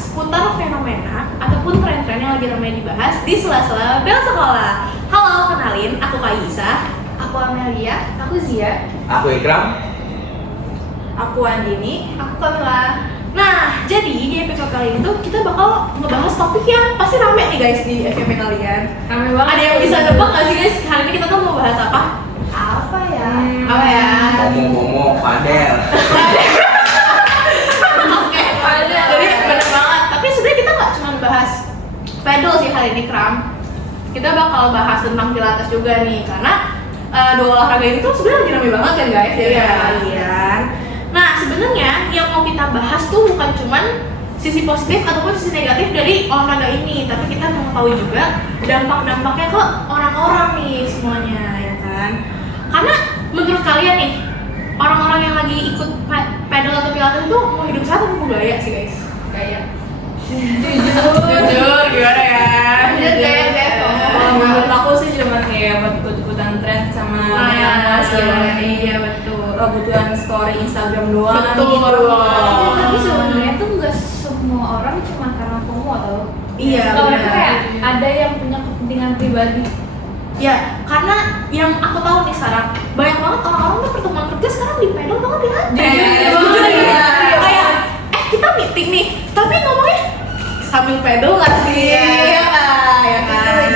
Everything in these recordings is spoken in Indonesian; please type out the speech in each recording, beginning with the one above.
seputar fenomena ataupun tren-tren yang lagi ramai dibahas di sela-sela bel sekolah. Halo, kenalin, aku Kaisa. Aku Amelia. Aku Zia. Aku Ikram. Aku Andini. Aku Kamila. Nah, jadi di episode kali ini tuh kita bakal ngebahas topik yang pasti rame nih guys di FYP kalian. Rame banget. Ada yang bisa nebak nggak sih guys? Hari ini kita tuh mau bahas apa? Apa ya? Apa ya? Ngomong-ngomong padel. Oke, jadi bener banget. Tapi sebenarnya kita nggak cuma bahas pedal sih hari ini, Kram. Kita bakal bahas tentang pilates juga nih, karena dua olahraga ini tuh sebenarnya lagi rame banget kan guys ya kalian. Nah, sebenarnya yang mau kita bahas tuh bukan cuman sisi positif ataupun sisi negatif dari olahraga ini, tapi kita mau tahu juga dampak-dampaknya ke orang-orang nih semuanya, ya kan? Karena menurut kalian nih, orang-orang yang lagi ikut pedal atau pilates itu mau hidup sehat atau mau gaya sih guys? Kayak Jujur, gimana ya? kalau menurut aku sih cuma kayak buat ikut-ikutan tren sama mas ya. Iya betul. Kebutuhan story Instagram doang Betul. gitu. Tapi sebenarnya tuh nggak semua orang cuma karena FOMO atau Iya, kalau mereka benar. kayak ada yang punya kepentingan pribadi. Ya, karena yang aku tahu nih sekarang banyak banget orang-orang tuh pertemuan kerja sekarang di pedal banget ya. Jujur, ya. iya. Kayak kita meeting nih, tapi ngomongnya sambil pedal nggak sih? Iya kan? Ya kan?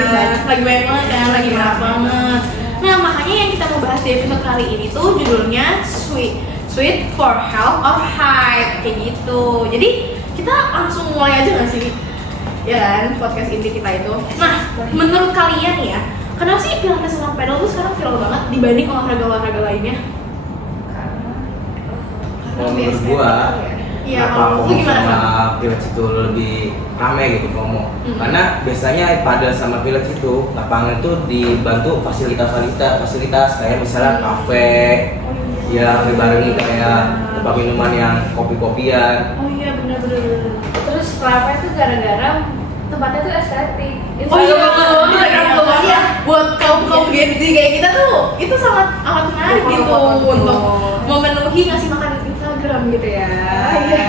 Lagi banyak banget kan, lagi banyak banget. Nah, makanya yang kita mau bahas di episode kali ini tuh judulnya Sweet for Health of Height kayak gitu. Jadi kita langsung mulai aja nggak sih? Ya kan, podcast inti kita itu. Nah, menurut kalian ya, kenapa sih pilates sama pedal tuh sekarang viral banget dibanding olahraga-olahraga lainnya? Kalau menurut gua, Iya, kenapa kalau lu FOMO gimana, sama pilates itu lebih rame gitu FOMO? Karena biasanya padel sama pilates itu lapangan itu dibantu fasilitas kayak misalnya kafe, ya dibarengi kayak tempat minuman yang kopi-kopian. Oh iya, benar-benar. Terus kenapa itu gara-gara tempatnya tuh estetik. Oh iya, Instagram tuh ya. Buat kaum Gen Z kayak kita tuh itu sangat amat menarik gitu untuk memenuhi ngasih makan Instagram gitu ya.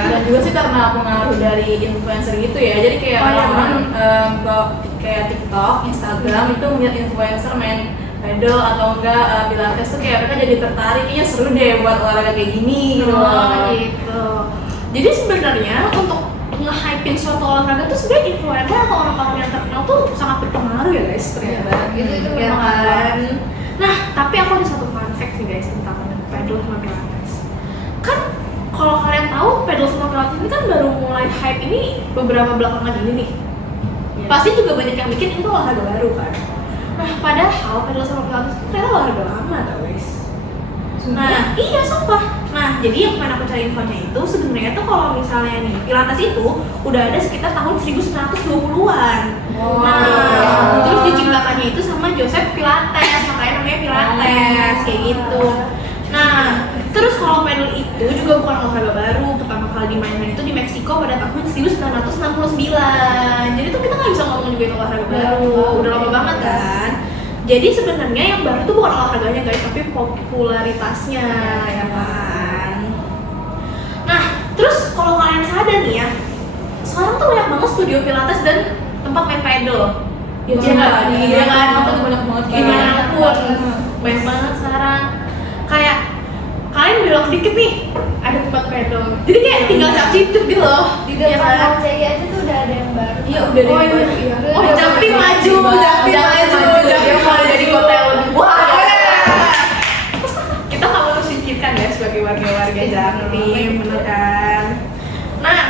Dan juga sih karena pengaruh dari influencer gitu ya. Jadi kayak orang-orang kayak TikTok, Instagram itu ngeliat influencer main pedal atau enggak pilates tuh kayak mereka jadi tertarik, kayaknya seru deh buat olahraga kayak gini gitu. Gitu. Jadi sebenarnya untuk nge-hypein suatu olahraga tuh sebenarnya influencer atau orang-orang yang terkenal tuh sangat berpengaruh ya guys ternyata. Itu Ya memang kan. Nah, tapi aku ada satu fun fact sih guys tentang pedal sama pilates. Kan kalau kalian tahu pedal sama pilates ini kan baru mulai hype ini beberapa belakangan ini nih. Pasti juga banyak yang bikin itu olahraga baru kan. Nah, padahal pedal sama pilates itu ternyata olahraga lama tau guys. Nah, iya sumpah. Nah, jadi yang pengen aku cari infonya itu sebenarnya tuh kalau misalnya nih pilates itu udah ada sekitar tahun 1920-an. Nah, terus diciptakannya itu sama Joseph Pilates, makanya namanya Pilates kayak gitu. Nah, terus kalau pedal itu juga bukan olahraga baru, pertama kali dimainkan itu di Meksiko pada tahun 1969. Jadi tuh kita nggak bisa ngomong juga itu olahraga baru, udah lama banget kan. Jadi sebenarnya yang baru itu bukan olahraganya guys, tapi popularitasnya ya kan. Nah, terus kalau kalian sadar nih ya, sekarang tuh banyak banget studio pilates dan tempat main pedal. Iya kan? Iya kan? Banyak banget Gimana pun banyak banget sekarang. Kayak kalian belok dikit nih, ada tempat pedal. Jadi kayak tinggal cicip gitu loh. Di Iya depan kan? RCI aja tuh udah ada yang baru. Iya, udah deh. Iya. Oh, Jaktim maju, Jaktim mau jadi kota yang lebih wah. Kita nggak perlu singkirkan ya sebagai warga-warga Jaktim, bener kan? Nah,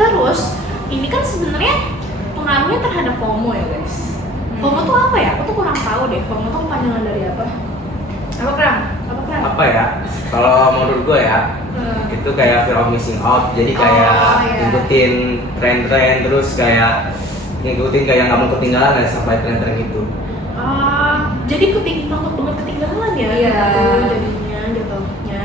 terus ini kan sebenarnya pengaruhnya terhadap FOMO ya guys. FOMO tuh apa ya? Aku tuh kurang tahu deh. FOMO tuh kepanjangan dari apa? Apa Kram? Apa ya? Kalau menurut gua ya, itu kayak fear of missing out. Jadi kayak ngikutin tren-tren terus kayak ngikutin kayak nggak mau ketinggalan ya sampai tren-tren itu. Jadi takut banget ketinggalan ya Iya. gitu jadinya jatuhnya.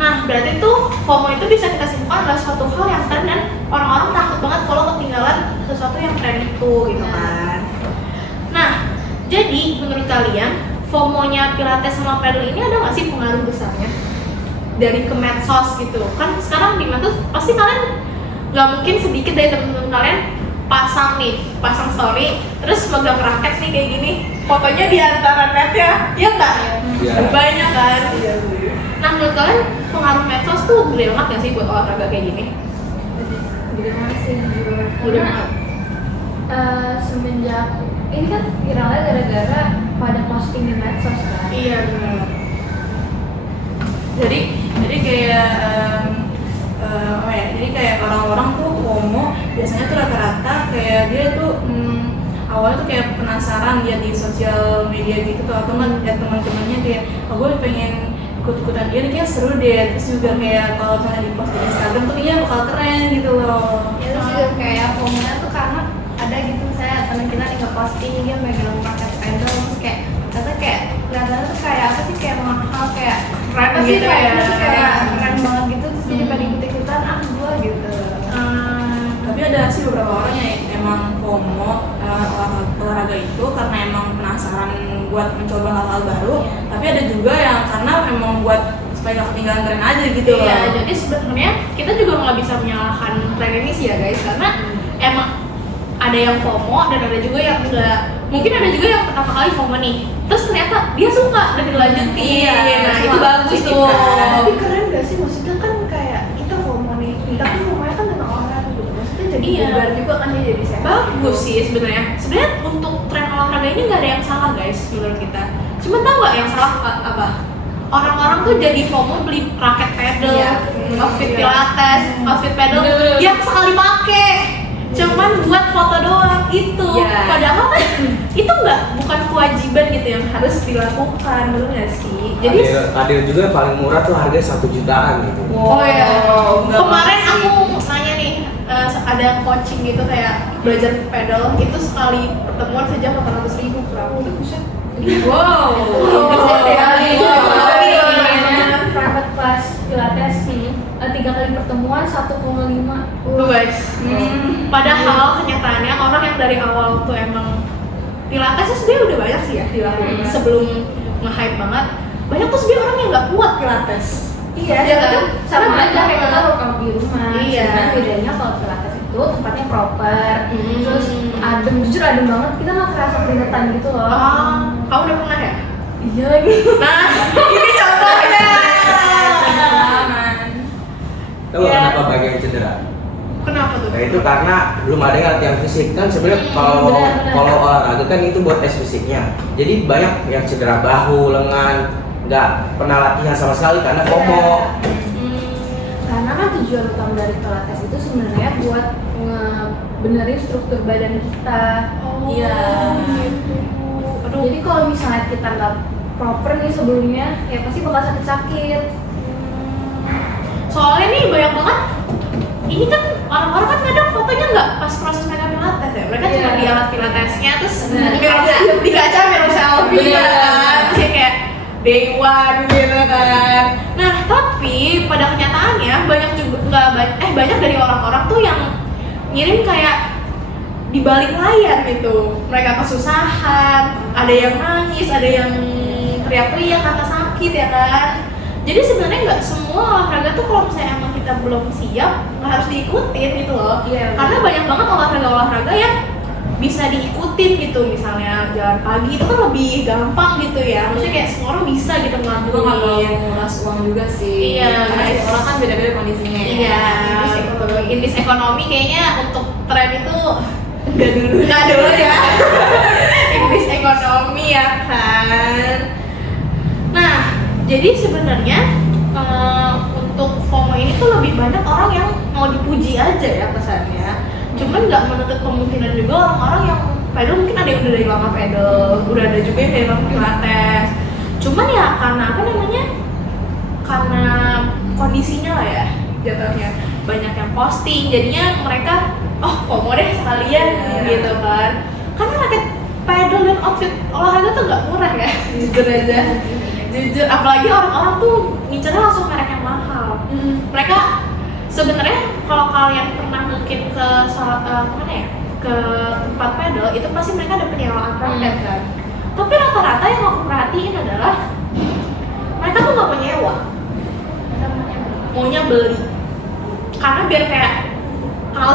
Nah, berarti tuh FOMO itu bisa kita simpulkan adalah suatu hal yang tren dan orang-orang takut banget kalau ketinggalan sesuatu yang tren itu gitu kan. Nah, jadi menurut kalian FOMO-nya pilates sama pedal ini ada nggak sih pengaruh besarnya dari ke medsos gitu? Kan sekarang di medsos pasti kalian nggak mungkin sedikit dari teman-teman kalian pasang story terus megang raket nih kayak gini, fotonya di antara netnya, ya nggak? Iya. Banyak kan. Nah menurut kalian pengaruh medsos tuh gede banget nggak sih buat olahraga kayak gini? Gede banget sih jujur. Gede Karena banget. semenjak ini kan viralnya gara-gara pada posting di medsos kan. Iya benar. Jadi kayak apa ya? Jadi kayak orang-orang tuh FOMO biasanya tuh rata-rata kayak dia tuh awalnya tuh kayak penasaran lihat di sosial media gitu tuh, atau kan lihat teman-temannya kayak gue pengen ikut-ikutan dia nih, kayak seru deh. Terus juga kayak kalau misalnya di post di Instagram tuh kayaknya bakal keren gitu loh. Ya terus juga kayak FOMO-nya tuh karena ada gitu saya teman kita nih nge-posting dia megang paket pedal terus kayak ternyata kayak kelihatannya tuh kayak apa sih, kayak mahal, kayak Keren apa sih gitu kayak ya. tuh kayak keren banget gitu, terus jadi pada ikut-ikutan gua gitu. Tapi ada sih beberapa orang yang emang FOMO olahraga itu karena emang penasaran buat mencoba hal-hal baru. Tapi ada juga yang karena emang buat supaya gak ketinggalan tren aja gitu loh. Iya, jadi sebenarnya kita juga nggak bisa menyalahkan tren ini sih ya guys, karena emang ada yang FOMO dan ada juga yang enggak. Mungkin ada juga yang pertama kali FOMO nih, terus ternyata dia suka dan dilanjutin. Iya, Nah itu semua bagus positif tuh. kan. Tapi keren gak sih, maksudnya kan kayak kita FOMO nih, tapi FOMO-nya kan tentang olahraga gitu, maksudnya jadi Iya. bugar juga kan dia jadi sehat. Bagus sih sebenarnya. Sebenarnya untuk tren olahraga ini nggak ada yang salah guys menurut kita. Cuma tahu nggak yang salah apa? Orang-orang tuh jadi FOMO beli raket pedal, Iya. outfit Iya. pilates, outfit pedal yang sekali pakai. Cuman buat foto doang itu. Iya. Padahal kan itu bukan kewajiban gitu yang harus dilakukan, bener nggak sih? Jadi Adil juga paling murah tuh harga 1 jutaan gitu. oh ya, Enggak kemarin banget sih. aku nanya nih, ada coaching gitu kayak belajar pedal itu sekali pertemuan sejam 800.000 berapa tuh buset? Wow. Private class pilates 3 kali pertemuan 1,5. Tuh guys. Padahal kenyataannya orang yang dari awal tuh emang pilates tuh sebenarnya udah banyak sih ya dilakuin sebelum nge-hype banget. Banyak tuh sebenarnya orang yang nggak kuat pilates. Iya, Iya kan? sama aja kayak kita workout di rumah. Iya. Cuman bedanya kalau pilates itu tempatnya proper, terus adem, jujur adem banget. Kita nggak kerasa keringetan gitu loh. Kamu udah pernah ya? Iya lagi. Nah, ini contohnya. Tahu Iya. kenapa banyak yang cedera? Kenapa tuh? Nah itu karena belum ada yang latihan fisik kan sebenarnya benar. kalau olahraga kan itu buat tes fisiknya. Jadi banyak yang cedera bahu, lengan, nggak pernah latihan sama sekali karena FOMO. Karena kan tujuan utama dari pilates itu sebenarnya buat ngebenerin struktur badan kita. Oh, Iya. gitu. Aduh. Jadi kalau misalnya kita nggak proper nih sebelumnya, ya pasti bakal sakit-sakit. Soalnya nih banyak banget. Ini kan orang-orang kan kadang fotonya nggak pas proses mereka pilates ya. Mereka Iya. cuma di alat pilatesnya terus Benar. di kaca mirror selfie Benar. ya kan. Terus kayak day one gitu kan. Nah tapi pada kenyataannya banyak juga banyak dari orang-orang tuh yang ngirim kayak di balik layar gitu. Mereka kesusahan, ada yang nangis, ada yang teriak-teriak karena sakit ya kan. Jadi sebenarnya nggak semua olahraga tuh kalau misalnya emang kita belum siap nggak harus diikutin gitu loh. Iya. Karena banyak banget olahraga yang bisa diikutin gitu, misalnya jalan pagi itu kan lebih gampang gitu ya. Maksudnya kayak semua orang bisa gitu Gue nggak mau ngelakuin. nguras uang juga sih. Iya, Karena guys. setiap orang kan beda-beda kondisinya. Iya, Indis ekonomi. indis ekonomi kayaknya untuk tren itu nggak dulu ya. Indis ekonomi ya kan. Nah, jadi sebenarnya untuk FOMO ini tuh lebih banyak orang yang mau dipuji aja ya kesannya. Cuman nggak menutup kemungkinan juga orang-orang yang pedal mungkin ada yang udah dari lama pedal, udah ada juga yang dari lama pilates. Cuman ya karena apa namanya? Karena kondisinya lah ya jatuhnya. Banyak yang posting, jadinya mereka FOMO deh sekalian gitu kan. Karena raket pedal dan outfit olahraga tuh nggak murah ya, jujur aja. Jujur, apalagi orang-orang tuh ngincernya langsung merek yang mahal. Mereka sebenarnya kalau kalian pernah mungkin ke kemana ya, ke tempat pedal itu pasti mereka ada penyewaan raket kan. Tapi rata-rata yang aku perhatiin adalah mereka tuh nggak mau nyewa, maunya beli. Karena biar kayak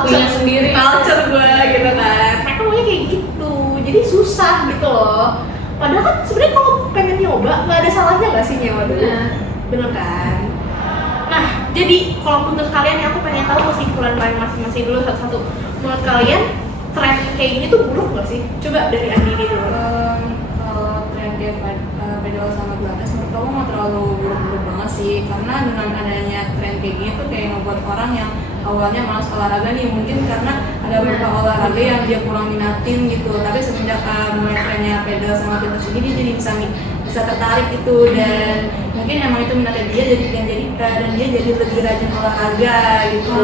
punya sendiri culture gue gitu kan. Mereka maunya kayak gitu, jadi susah gitu loh. Padahal kan sebenarnya kalau pengen nyoba nggak ada salahnya nggak sih nyewa dulu, bener kan? Nah, jadi kalau menurut kalian ya, aku pengen tahu kesimpulan kalian masing-masing dulu satu-satu. Menurut kalian tren kayak gini tuh buruk nggak sih? Coba dari Andi dulu. Kalau tren kayak pedal sama pilates menurut kamu nggak terlalu buruk-buruk banget sih, karena dengan adanya tren kayak gini tuh kayak ngebuat orang yang awalnya malas olahraga nih, mungkin karena ada beberapa olahraga yang dia kurang minatin gitu, tapi semenjak mulai trennya pedal sama pilates ini dia jadi bisa tertarik gitu, dan mungkin emang itu minatnya dia dan dia jadi lebih rajin olahraga gitu.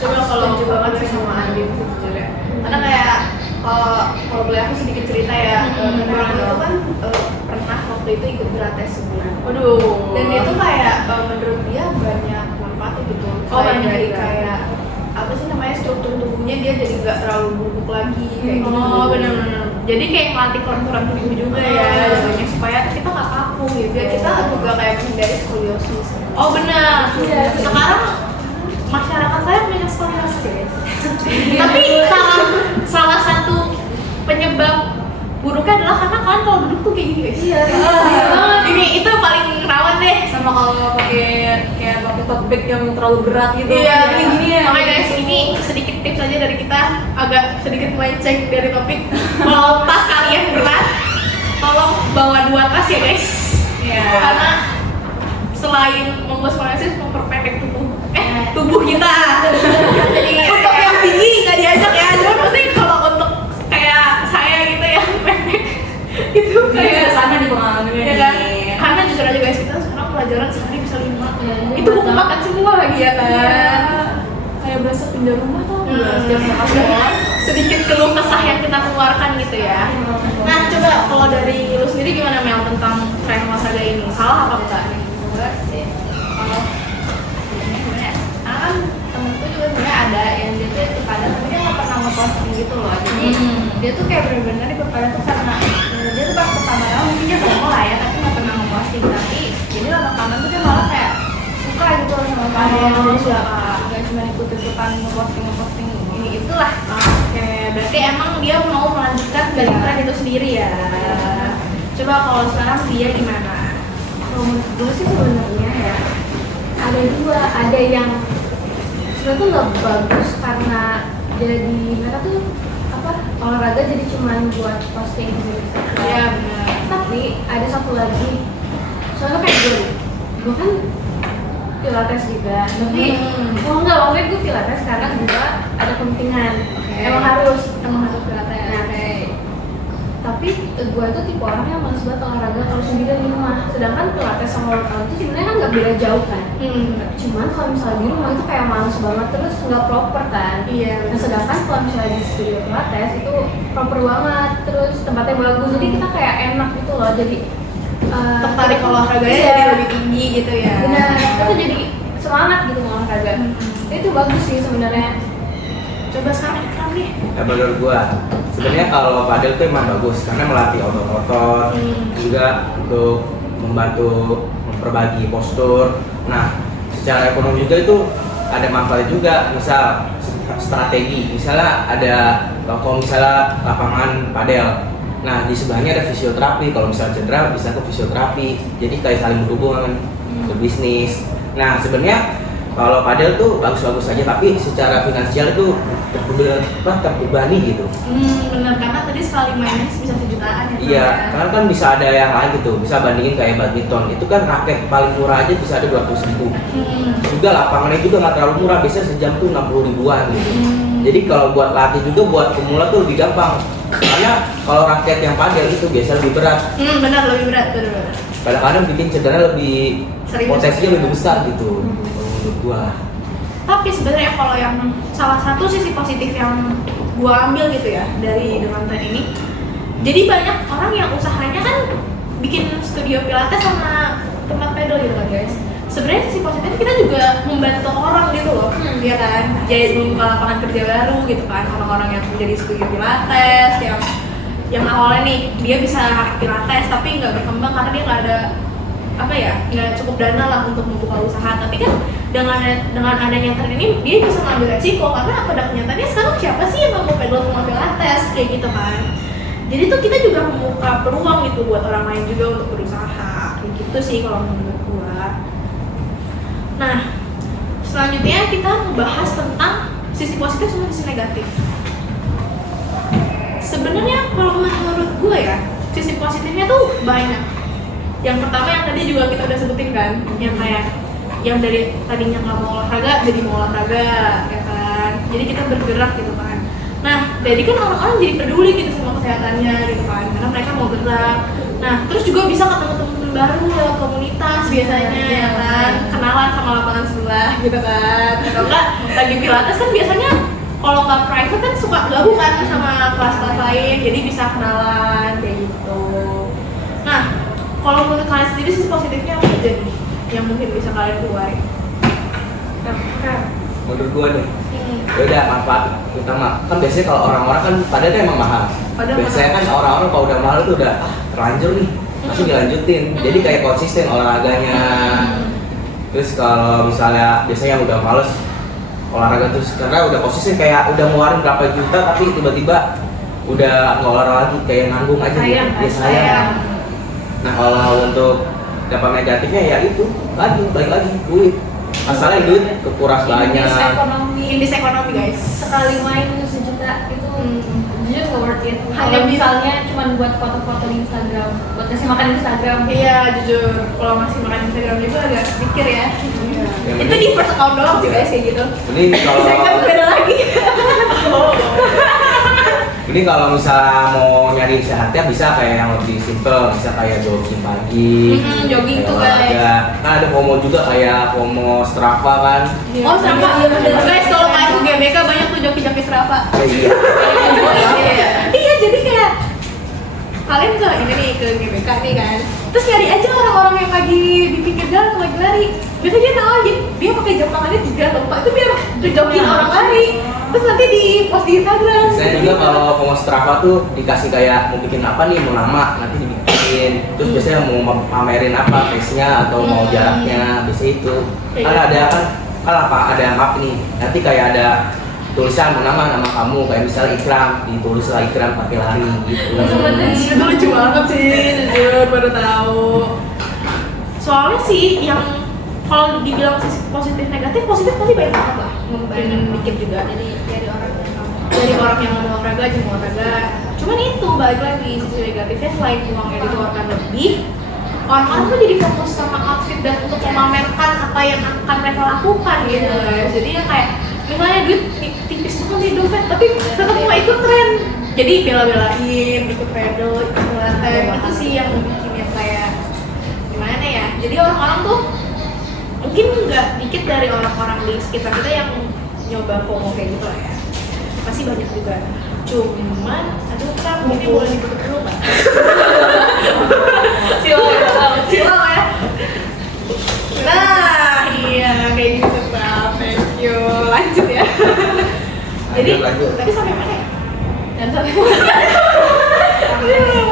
Coba kalau Setuju banget sih sama Andi juga. Karena kayak kalau boleh aku sedikit cerita ya, karena aku itu kan pernah waktu itu ikut pilates sebulan. Waduh. Dan dia tuh kayak menurut dia banyak manfaatnya gitu. Oh, Selain banyak dari juga. kayak apa sih namanya, struktur tubuhnya dia jadi nggak terlalu bungkuk lagi kayak gitu. Oh, benar-benar. Jadi kayak melatih kelenturan tubuh juga ya, jadinya supaya kita nggak kaku gitu. Ya kita juga kayak menghindari skoliosis. Oh benar. Iya. Sekarang masyarakat saya punya skoliosis guys. Tapi salah satu penyebab buruknya adalah karena kalian kalau duduk tuh kayak gini guys. Iya. Ini itu paling rawan deh. Sama kalau pakai tote bag yang terlalu berat gitu. Iya, gini ya. Makanya guys, ini sedikit tips aja dari kita, agak sedikit melenceng dari topik. Kalau tas kalian berat, tolong bawa 2 tas ya guys. Iya. Karena selain membuat skoliosis, memperpendek tubuh kita. Jadi untuk yang tinggi nggak diajak ya, cuma pasti kalau untuk kayak saya gitu yang pendek itu Kayak kayak sana di pengalaman ya kan? Karena jujur aja guys, kita sekarang pelajaran sehari bisa 5. Iya, Itu buku makan semua lagi ya kan. kayak berasa pindah rumah tau nggak? Setiap saat sekolah, sedikit keluh kesah yang kita keluarkan gitu ya. Nah, coba kalau dari lu sendiri gimana Mel tentang tren olahraga ini? Salah apa enggak? Enggak sih. Kalau ini sebenarnya, karena kan temenku juga sebenarnya ada yang dia tuh ikut padang tapi dia nggak pernah ngeposting gitu loh. Jadi dia tuh kayak benar-benar ikut padang tuh karena dia tuh pas pertama-tama mungkin dia FOMO lah ya, tapi nggak pernah ngeposting. Tapi jadi lama-lama tuh dia malah kayak suka gitu loh sama padang. Jadi nggak cuma ikut-ikutan ngeposting ini itulah. Oke, berarti emang dia mau melanjutkan dari tren itu sendiri ya. Coba kalau sekarang dia gimana? Kalau menurut gue sih sebenarnya ya ada dua, ada yang sebenarnya tuh nggak bagus karena jadi mereka tuh apa, olahraga jadi cuman buat posting di Instagram. Iya benar. Tapi ada satu lagi, soalnya kayak gue kan pilates juga, tapi oh enggak, maksudnya gue pilates karena juga ada kepentingan. Emang harus pilates. Nah, tapi gue itu tipe orang yang males banget olahraga kalau sendirian di rumah. Sedangkan pilates sama workout itu sebenarnya kan nggak beda jauh kan. Cuman kalau misalnya di rumah itu kayak males banget, terus nggak proper kan. Iya. Nah, sedangkan kalau misalnya di studio pilates itu proper banget, terus tempatnya bagus, jadi kita kayak enak gitu loh. Jadi Tertarik olahraganya iya. jadi lebih tinggi gitu ya. Benar, itu jadi semangat gitu mau olahraga. Itu bagus sih sebenarnya. Coba sekarang ikram deh. Ya menurut gua sebenarnya kalau padel tuh emang bagus karena melatih otot-otot, juga untuk membantu memperbaiki postur. Nah, secara ekonomi juga itu ada manfaat juga. Misal strategi, misalnya ada kalau misalnya lapangan padel. Nah, di sebelahnya ada fisioterapi. Kalau misalnya cedera bisa ke fisioterapi. Jadi kayak saling berhubungan ke bisnis. Nah, sebenarnya kalau padel tuh bagus-bagus aja, tapi secara finansial itu terbebani gitu. Bener, karena tadi sekali mainnya bisa 1 jutaan ya. Iya, karena kan bisa ada yang lain gitu, bisa bandingin kayak badminton, itu kan raket paling murah aja bisa ada 200.000. Juga lapangannya juga nggak terlalu murah, biasanya sejam tuh 60 ribuan gitu. Jadi kalau buat latih juga buat pemula tuh lebih gampang, karena kalau raket yang padel itu biasa lebih berat. Benar, lebih berat, benar. Kadang-kadang bikin cedera lebih Sering potensinya lebih besar gitu, menurut gua. Tapi sebenarnya kalau yang salah satu sisi positif yang gua ambil gitu ya dari dengan tren ini, jadi banyak orang yang usahanya kan bikin studio pilates sama tempat pedal gitu kan guys. Sebenarnya sisi positif kita juga membantu orang gitu loh, ya kan? Jadi membuka lapangan kerja baru gitu kan, orang-orang yang kerja di studio pilates yang awalnya nih dia bisa pilates tapi nggak berkembang karena dia nggak ada apa ya, nggak cukup dana lah untuk membuka usaha. Tapi kan dengan adanya tren ini dia bisa ngambil resiko, karena pada kenyataannya sekarang siapa sih yang nggak mau pedal sama pilates kayak gitu kan. Jadi tuh kita juga membuka peluang gitu buat orang lain juga untuk berusaha kayak gitu sih kalau menurut gua. Nah, selanjutnya kita membahas tentang sisi positif sama sisi negatif. Sebenarnya kalau menurut gue ya, sisi positifnya tuh banyak. Yang pertama yang tadi juga kita udah sebutin kan, yang kayak yang dari tadinya nggak mau olahraga jadi mau olahraga, ya kan. Jadi kita bergerak gitu kan. Nah, jadi kan orang-orang jadi peduli gitu sama kesehatannya gitu kan, karena mereka mau gerak. Nah, terus juga bisa ketemu teman-teman baru lewat komunitas biasanya, ya kan, kenalan sama lapangan sebelah gitu kan. Atau enggak lagi pilates kan biasanya kalau nggak private kan suka gabung kan sama kelas-kelas lain, jadi bisa kenalan kayak gitu. Nah, kalau menurut kalian sendiri sisi positifnya apa aja nih yang mungkin bisa kalian keluarin? Menurut gua nih, ya udah manfaat utama. Kan biasanya kalau orang-orang kan padahal kan emang mahal. Biasanya kan orang-orang kalau udah mahal tuh udah terlanjur nih, masih dilanjutin. Jadi kayak konsisten olahraganya. Terus kalau misalnya biasanya yang udah males olahraga terus karena udah konsisten kayak udah ngeluarin berapa juta tapi tiba-tiba udah nggak olahraga lagi, kayak nanggung aja sayang, gitu. Ya sayang. Nah kalau untuk dampak negatifnya ya itu balik lagi duit. Masalahnya duit kekuras banyak. Indeks ekonomi guys. Sekali main itu 1 juta itu jujur nggak worth it. Hanya Kalau misalnya cuma buat foto-foto di Instagram, buat ngasih makan di Instagram. Iya jujur, kalau masih makan Instagram juga agak mikir ya. Ya, Itu di first account doang sih guys kayak gitu. Ini kalau Instagram beda lagi. ini kalau misalnya mau nyari sehatnya bisa kayak yang lebih simple, bisa kayak jogging pagi. Jogging kayak tuh olahraga. guys. Kan ada FOMO juga kayak FOMO Strava kan. Oh Strava, guys kalau main ke GBK banyak tuh joki-joki Strava. Iya. Iya jadi kayak kalian ke ini nih ke GBK nih kan, terus nyari aja orang-orang yang lagi di pinggir jalan lagi lari. Biasanya dia tahu aja dia pakai jam tangannya 3 atau 4 itu biar jokin orang lari. Terus nanti di post di Instagram. Saya juga kalau FOMO Strava tuh dikasih kayak mau bikin apa nih, mau nama nanti dibikin. Terus biasanya mau pamerin apa pace-nya atau mau jaraknya, biasanya itu. Kan ada ada map nih. Nanti kayak ada tulisan nama kamu, kayak misalnya Ikram, ditulislah Ikram pakai lari gitu. Itu lucu banget sih, jujur baru tahu. Soalnya sih yang kalau dibilang sisi positif negatif pasti banyak banget lah, ngebantu dikit juga dari orang yang mau olahraga aja mau olahraga. Cuman itu balik lagi sisi negatifnya, selain uangnya dikeluarkan lebih, orang-orang tuh jadi fokus sama outfit dan untuk memamerkan apa yang akan mereka lakukan gitu guys. Jadi yang kayak misalnya duit tipis banget di dompet tapi tetap mau ikut tren, jadi bela-belain ikut pedal, ikut pilates. Itu sih yang bikin yang kayak gimana ya, jadi orang-orang tuh mungkin nggak dikit dari orang-orang di sekitar kita yang nyoba FOMO kayak gitu lah ya, pasti banyak juga. Cuman aduh kan ini boleh ditutup dulu nggak? Silau ya. Nah iya kayak gitu Pak. Thank you. Lanjut ya. Jadi Lanjut. tadi sampai mana ya? Dan sampai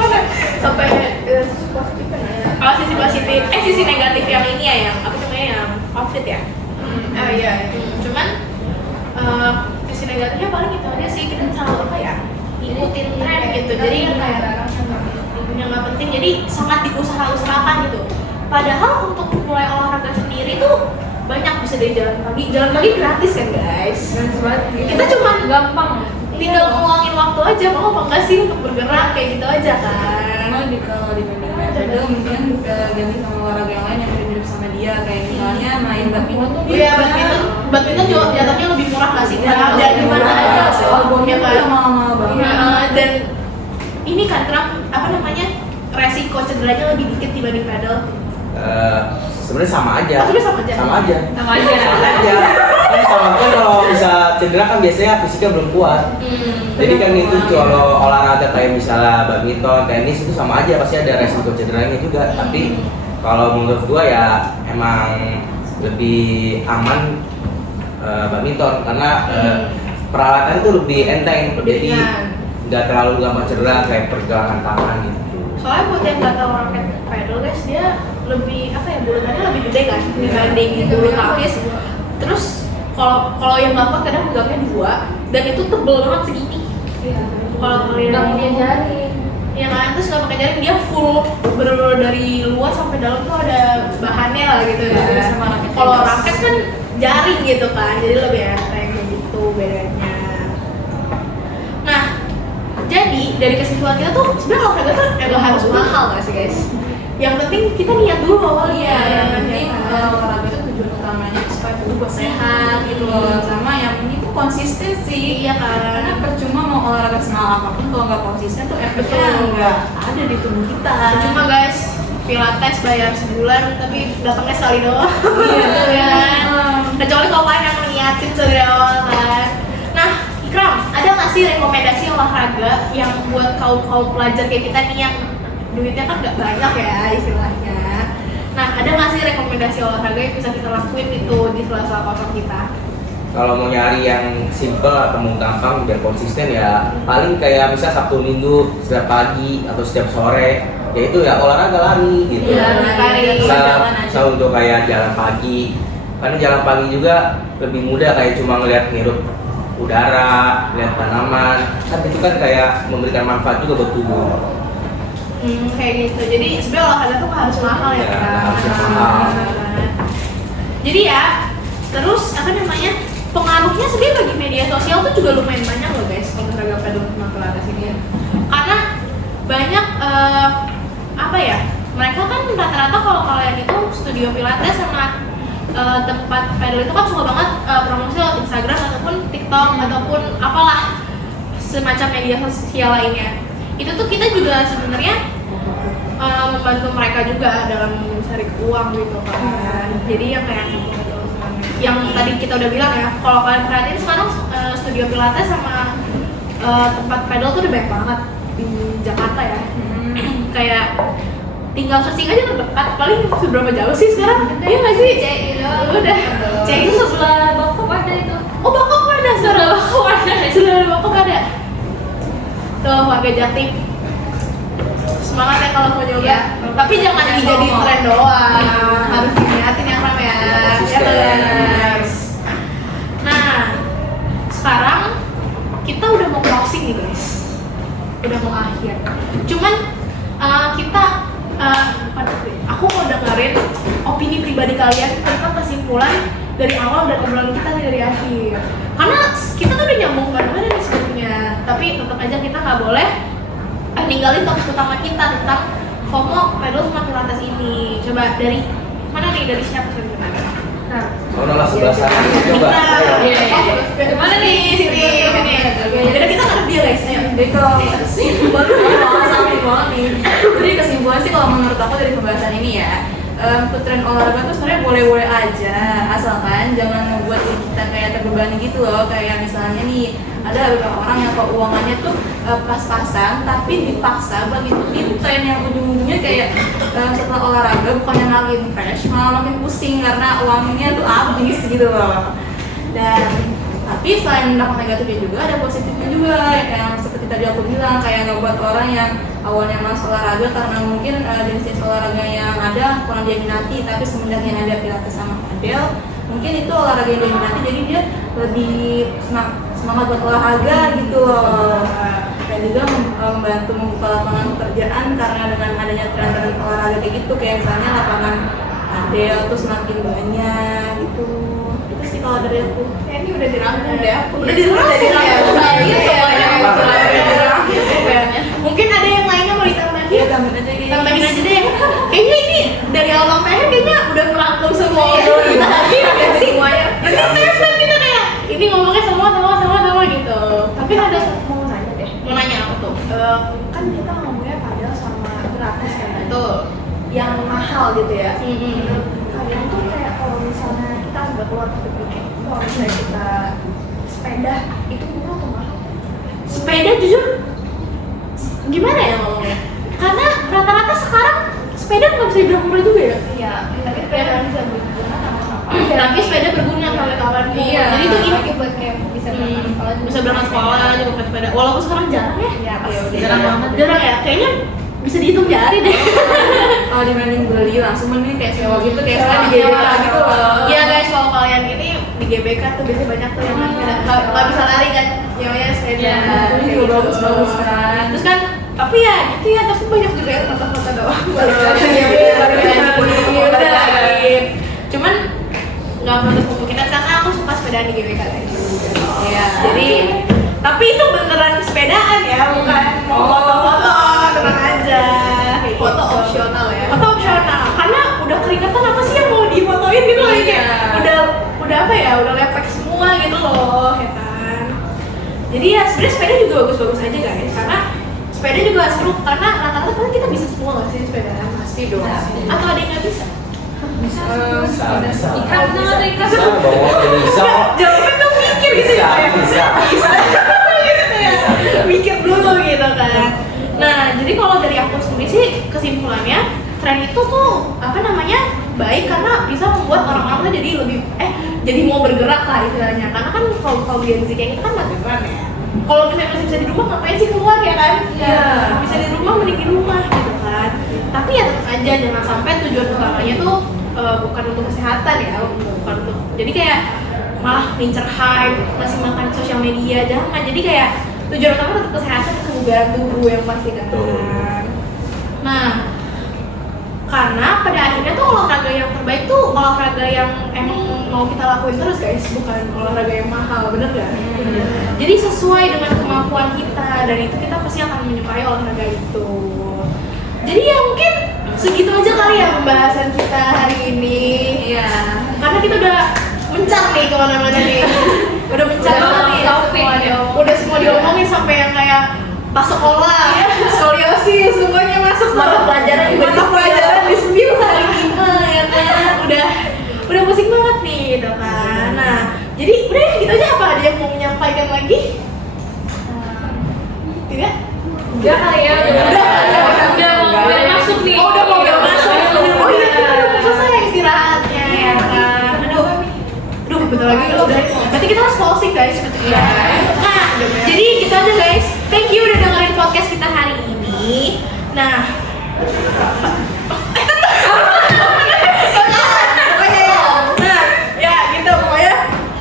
Mana? Sampai sisi positif kan? Oh sisi positif. Sisi negatif yang ini ya, yang apa namanya, yang outfit ya. Oh iya. Cuman sisi negatifnya paling itu aja sih, kita selalu apa ya? Ikutin tren gitu. Jadi yang kayak yang nggak penting. Jadi sangat diusahakan gitu. Padahal untuk mulai olahraga sendiri tuh banyak, bisa dari jalan pagi gratis kan guys. Kita cuma gampang. tinggal ngeluangin waktu aja, mau apa enggak sih untuk bergerak kayak gitu aja kan. Kalau dibandingkan pedal mungkin ganti sama olahraga yang lain yang mirip-mirip sama dia, kayak misalnya main badminton tuh Iya, badminton juga jatuhnya lebih murah nggak sih? Dan di mana aja sih, ya kan mahal banget. Dan ini kan apa namanya, resiko cederanya lebih dikit dibanding pedal. Sebenarnya sama aja. Oh, sebenarnya sama aja. Sama aja. Kan sama kan kalau bisa cedera kan biasanya fisiknya belum kuat. Jadi kan itu kalau olahraga kayak misalnya badminton, tenis itu sama aja, pasti ada resiko cederanya juga. Tapi kalau menurut gua ya emang lebih aman badminton karena peralatan itu lebih enteng, jadi nggak terlalu gampang cedera kayak pergelangan tangan gitu. Soalnya buat yang nggak tahu raket pedal guys, dia lebih apa ya, bulutannya lebih gede kan dibanding bulu tangkis. Terus kalau yang 8 kadang pegangnya 2 dan itu tebel banget segini. Iya. Kalau kalian Nggak pakai jaring. ya kan, terus nggak pakai jaring, dia full bener-bener dari luar sampai dalam tuh ada bahannya lah gitu Iya, ya. sama raket Kalau tenis. raket kan jaring gitu kan, jadi lebih enteng gitu bedanya. Nah, jadi dari kesimpulan kita tuh sebenarnya olahraga tuh nggak harus mahal nggak sih guys? Yang penting kita niat dulu awalnya. Iya, yang penting ya kan? olahraga itu tujuan utamanya supaya tubuh sehat gitu loh. Sama yang penting itu konsisten sih. Iya kan. Karena percuma mau olahraga semahal apapun kalau nggak konsisten tuh efeknya nggak ada di tubuh kita. Cuma guys, Pilates bayar sebulan tapi datangnya sekali doang. Iya. Gitu kan. Kecuali kalau kalian yang niatin dari awal kan. Nah, Ikram, ada nggak sih rekomendasi olahraga yang buat kaum pelajar kayak kita nih yang duitnya kan nggak banyak ya istilahnya. Nah, ada nggak sih rekomendasi olahraga yang bisa kita lakuin itu di sela-sela kosong kita? Kalau mau nyari yang simple atau mau gampang biar konsisten ya paling kayak misal Sabtu Minggu setiap pagi atau setiap sore ya itu ya olahraga lari gitu. Iya, lari. Bisa untuk kayak jalan pagi, karena jalan pagi juga lebih mudah kayak cuma ngeliat hirup udara, lihat tanaman, kan itu kan kayak memberikan manfaat juga buat tubuh. Kayak gitu. Jadi sebenarnya olahraga tuh nggak harus mahal ya Ya, kan? nggak harus mahal. Jadi ya, terus apa namanya? Pengaruhnya sebenarnya bagi media sosial tuh juga lumayan banyak loh guys, olahraga pedal sama Pilates ini ya. Karena banyak apa ya? Mereka kan rata-rata kalau kalian itu studio Pilates sama tempat pedal itu kan suka banget promosi lewat Instagram ataupun TikTok ataupun apalah semacam media sosial lainnya. Itu tuh kita juga sebenarnya membantu mereka juga dalam mencari uang gitu kan. Jadi yang tadi kita udah bilang ya, kalau kalian perhatiin sekarang studio Pilates sama tempat pedal tuh udah banyak banget di Jakarta ya. Kayak tinggal searching aja terdekat, paling seberapa jauh sih sekarang? Iya nggak sih? Udah. Cek itu sebelah Bokop ada itu. Oh Bokop ada, saudara Bokop ada, saudara Bokop ada. Tuh warga Jatim. Semangat ya kalau mau nyoba. Ya, Tapi jangan dijadiin tren doang. Harus diniatin yang ramai ya. Ya guys. Nah, sekarang kita udah mau closing nih guys. Udah mau akhir. Cuman aku mau dengerin opini pribadi kalian tentang kesimpulan dari awal dan obrolan kita nih dari akhir. Karena kita tuh udah nyambung banget nih sebelumnya, tapi tetap aja kita nggak boleh ninggalin topik utama kita tentang FOMO pedal sama Pilates ini. Coba dari mana nih, dari siapa sebenarnya? Nah, Soalnya sebelah sana coba. Ayo. Gimana nih sini? Jadi kita nggak dia guys. Ayo. Jadi kalau kesimpulan banget nih. Jadi kesimpulan sih kalau menurut aku dari pembahasan ini ya, tren olahraga tuh sebenarnya boleh-boleh aja, asalkan jangan membuat kita kayak terbebani gitu loh. Kayak misalnya nih ada beberapa orang yang keuangannya tuh pas-pasan tapi dipaksa buat ngikutin tren yang ujung-ujungnya kayak setelah olahraga bukannya makin fresh malah makin pusing karena uangnya tuh habis gitu loh. Dan tapi selain dampak negatifnya juga ada positifnya juga, yang seperti tadi aku bilang kayak ngebuat orang yang awalnya malas olahraga karena mungkin jenis-jenis olahraga yang ada kurang dia minati, tapi semenjak yang ada Pilates sama padel mungkin itu olahraga yang dia minati, jadi dia lebih semangat buat olahraga gitu loh. Dan juga membantu membuka lapangan pekerjaan karena dengan adanya tren-tren olahraga kayak gitu, kayak misalnya lapangan padel tuh semakin banyak gitu. Itu sih kalau dari aku. Ini udah dirangkum deh. Udah dirangkum ya? Iya, semuanya Iya. Mungkin ada yang lainnya mau ditambahin? Iya, tambahin aja gitu. Tambahin aja deh. Kayaknya ini dari awal sampai akhir kayaknya udah merangkum semua obrolan kita tadi ya semuanya. Nanti tes kita kayak ini ngomongnya sama gitu. Tapi ada mau nanya deh. Mau nanya apa tuh? Kan kita ngomongnya padel sama Pilates kan. Betul. Yang mahal gitu ya. Mm-hmm. Kalian tuh kayak kalau misalnya kita nggak keluar pikir, kalau misalnya kita sepeda itu murah atau mahal? Sepeda jujur gimana ya ngomongnya? Karena rata-rata sekarang sepeda nggak bisa dibilang murah juga ya. Iya, tapi sepeda bisa berguna sama-sama. Tapi sepeda berguna sampai kapan? Iya. Jadi itu Apalagi buat kayak bisa berangkat sekolah juga. bisa berangkat sekolah juga pakai sepeda. Walaupun sekarang jarang ya. Iya, pas Jarang banget. Jarang ya. Kayaknya bisa dihitung jari deh. Kalau dibanding beli langsung mending kayak sewa gitu, kayak sewa di Sewa. GBK gitu loh. Iya guys, kalau kalian ini GBK tuh biasanya banyak tuh yang nggak bisa lari kan, nyewa sepeda. Iya, itu juga bagus kan. Terus kan, tapi ya gitu ya, tapi banyak juga yang foto-foto doang. Balik lagi. Cuman nggak menutup kemungkinan karena aku suka sepedaan di GBK guys. Iya. Jadi, tapi itu beneran sepedaan ya, bukan mau foto-foto, tenang aja. Kayak Foto gitu. opsional ya. Foto opsional, karena udah keringetan apa sih yang mau difotoin gitu loh, Iya. kayak udah apa ya, udah lepek semua gitu loh, ya kan. Jadi ya sebenarnya sepeda juga bagus-bagus aja guys, karena sepeda juga seru, karena rata-rata kan kita bisa semua nggak sih sepedaan? Pasti dong. Atau ada yang nggak bisa? Bisa. Ikram nama ada Ikram. Bisa, bawa bisa kok. Jawabnya tuh mikir gitu ya, kayak, Bisa. gitu ya. Mikir dulu gitu kan. Nah, jadi kalau dari aku sendiri sih kesimpulannya, tren itu tuh apa namanya, baik karena bisa membuat orang-orang tuh jadi lebih jadi mau bergerak lah istilahnya. Karena kan kalau Gen Z kayak gitu kan mageran ya. Kalau misalnya masih bisa di rumah, ngapain sih keluar ya kan? Iya. Bisa di rumah, mending di rumah gitu kan. Tapi ya tetap aja jangan sampai tujuan utamanya tuh bukan untuk kesehatan ya, bukan untuk, jadi kayak malah ngincer hype, masih makan sosial media, jangan. Jadi kayak tujuan utama tetap kesehatan, kebugaran tubuh yang pasti kan. Nah, karena pada akhirnya tuh olahraga yang terbaik tuh olahraga yang emang mau kita lakuin terus guys, bukan olahraga yang mahal, bener gak? Jadi sesuai dengan kemampuan kita, dan itu kita pasti akan menyukai olahraga itu. Jadi ya mungkin segitu aja kali ya pembahasan kita hari ini. Iya. Karena kita udah mencar nih kemana-mana nih. Udah mencar Udah banget nih. topik ya. Udah semua diomongin sampai yang kayak pas sekolah, skoliosis, semuanya masuk. Mata pelajaran juga mata pelajaran di spill hari ini ya kan. Udah pusing banget nih gitu kan. Nah, jadi udah gitu aja, apa ada yang mau menyampaikan lagi? Tidak? Udah kali ya, udah masuk nih. Oh, udah mau masuk. Oh iya, kita udah mau selesai istirahatnya ya kan. Aduh, bentar lagi udah. Berarti kita harus closing guys. Iya. Nah, jadi gitu aja guys. Thank you udah dengerin podcast kita hari ini. Nah, ya gitu pokoknya.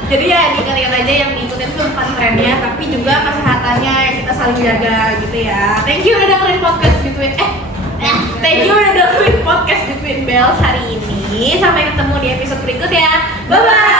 Jadi ya diingat-ingat aja yang diikutin tuh bukan trennya, tapi juga kesehatannya yang kita saling jaga gitu ya. Thank you udah dengerin podcast Thank you udah dengerin podcast Between Bells hari ini. Sampai ketemu di episode berikut ya. Bye bye.